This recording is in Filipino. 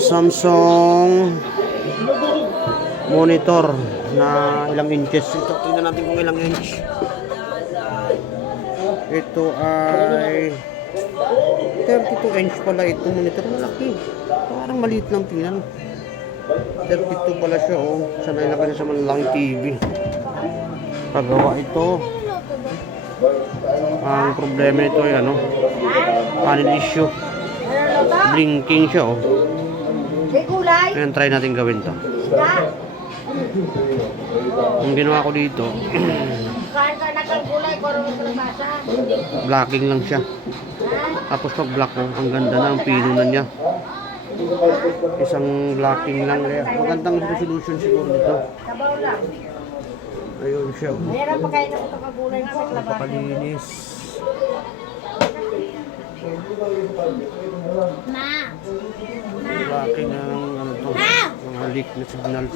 Samsung monitor na ilang inches ito. Tingnan natin kung ilang inch. Ito ay 32 inch pala itong monitor. Malaki. Parang maliit lang tingnan. 32 pala siya, oh. Sanay na kasi sa malaking TV. Pagawa ito. Ang problema nito ay ano, panel issue. Blinking siya, oh. Ngayon, try natin gawin to. Ang ginawa ko dito, blocking lang siya. Tapos pag block ko, ang ganda na ang pino na niya. Isang blocking lang. Kaya magandang resolution siguro nito. Ayun siya. Napakalinis. Blocking ang ano to, mga leak na signals.